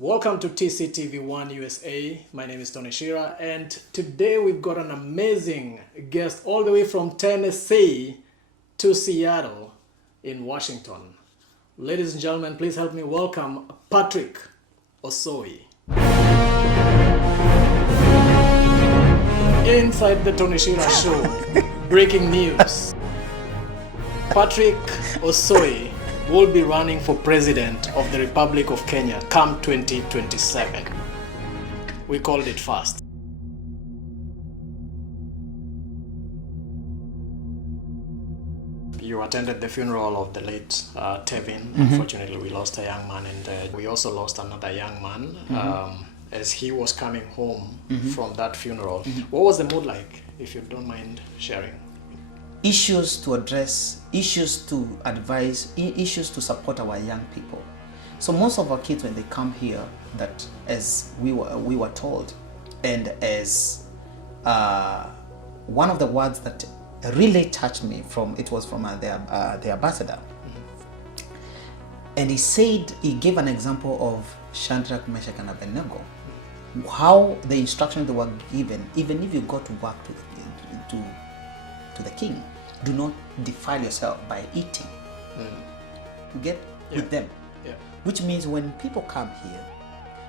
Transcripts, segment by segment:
Welcome to TCTV1 USA. My name is Tony Shira, and today we've got an amazing guest all the way from Tennessee to Seattle in Washington. Ladies and gentlemen, please help me welcome Patrick Osoi. Inside the Tony Shira Show, breaking news. Patrick Osoi will be running for president of the Republic of Kenya come 2027. We called it fast. You attended the funeral of the late Tevin. Unfortunately, we lost a young man, and we also lost another young man as he was coming home from that funeral. What was the mood like, if you don't mind sharing? Issues to address, issues to advise, issues to support our young people. So most of our kids, when they come here, that as we were told, and as one of the words that really touched me was from the ambassador, and he gave an example of Shadrach, Meshach, and Abednego, how the instructions they were given, even if you go to work to the king, do not defile yourself by eating. You get with them. Which means when people come here,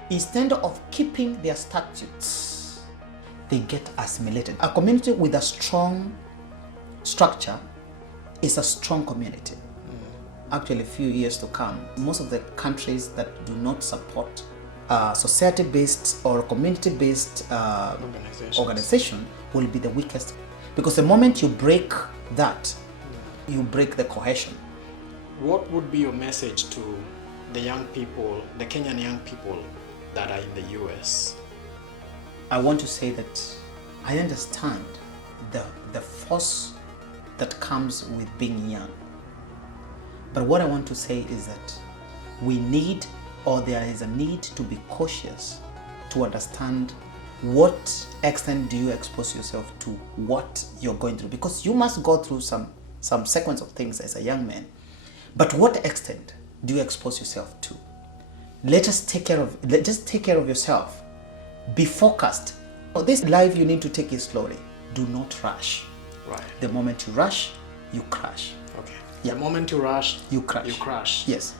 instead of keeping their statutes, they get assimilated. A community with a strong structure is a strong community. Actually, a few years to come, most of the countries that do not support society-based or community-based organization will be the weakest. Because the moment you break that, you break the cohesion. What would be your message to the young people, the Kenyan young people that are in the US? I want to say that I understand the force that comes with being young. But what I want to say is that there is a need to be cautious to understand what extent do you expose yourself to what you're going through, because you must go through some sequence of things as a young man. But what extent do you expose yourself to? Just take care of yourself. Be focused. This life, you need to take it slowly. Do not rush. Right. The moment you rush, you crash. Okay. Yeah. The moment you rush, you crash. You crash. Yes.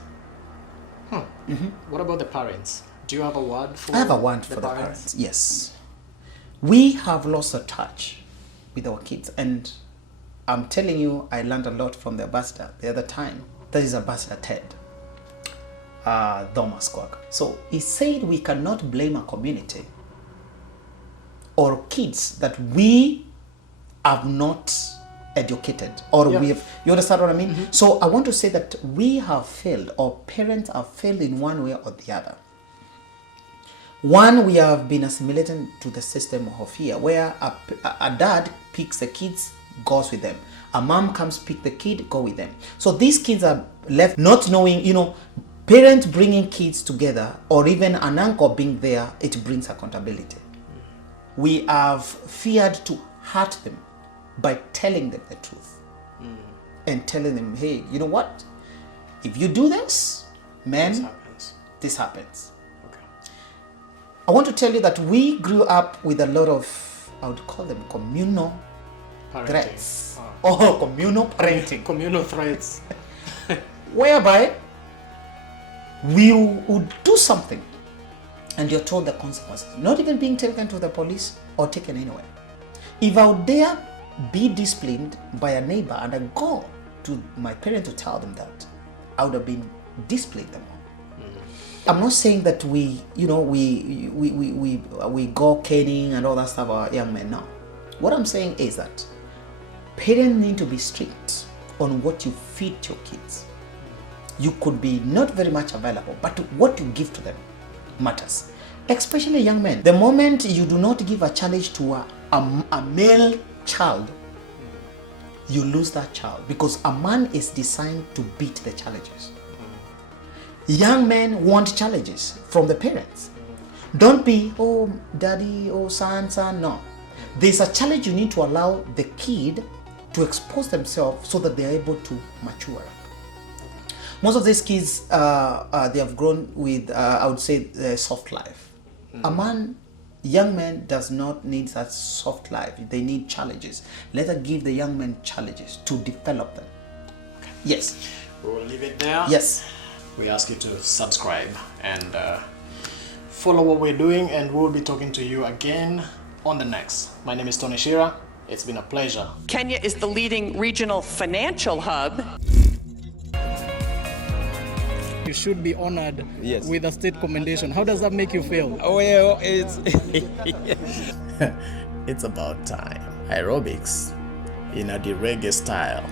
What about the parents? Do you have a word for? I have a word for the parents. Yes. We have lost a touch with our kids, and I'm telling you, I learned a lot from the ambassador the other time. That is Ambassador Ted Thomas Kwak. So he said we cannot blame a community or kids that we have not educated, or we have, you understand what I mean? So I want to say that we have failed, or parents have failed in one way or the other. One, we have been assimilated to the system of here, where a dad picks the kids, goes with them. A mom comes pick the kid, go with them. So these kids are left not knowing, parents bringing kids together, or even an uncle being there, it brings accountability. We have feared to hurt them by telling them the truth. And telling them, hey, you know what? If you do this, man, this happens. I want to tell you that we grew up with a lot of, I would call them communal threats. Or communal parenting. Communal threats. Whereby we would do something and you're told the consequences. Not even being taken to the police or taken anywhere. If I would dare be disciplined by a neighbor and I go to my parents to tell them that, I would have been disciplined them all. I'm not saying that we go caning and all that stuff, our young men now. What I'm saying is that parents need to be strict on what you feed your kids. You could be not very much available, but what you give to them matters. Especially young men. The moment you do not give a challenge to a male child, you lose that child, because a man is designed to beat the challenges. Young men want challenges from the parents. Don't be, oh, daddy, oh, son, no. There's a challenge you need to allow the kid to expose themselves so that they're able to mature. Most of these kids, they have grown with, I would say, the soft life. Young man does not need that soft life. They need challenges. Let us give the young men challenges to develop them. Okay. Yes. We'll leave it there. Yes. We ask you to subscribe and follow what we're doing, and we'll be talking to you again on the next. My name is Tony Shira. It's been a pleasure. Kenya is the leading regional financial hub. You should be honored Yes. with a state commendation. How does that make you feel? Well, it's It's about time. Aerobics in a reggae style.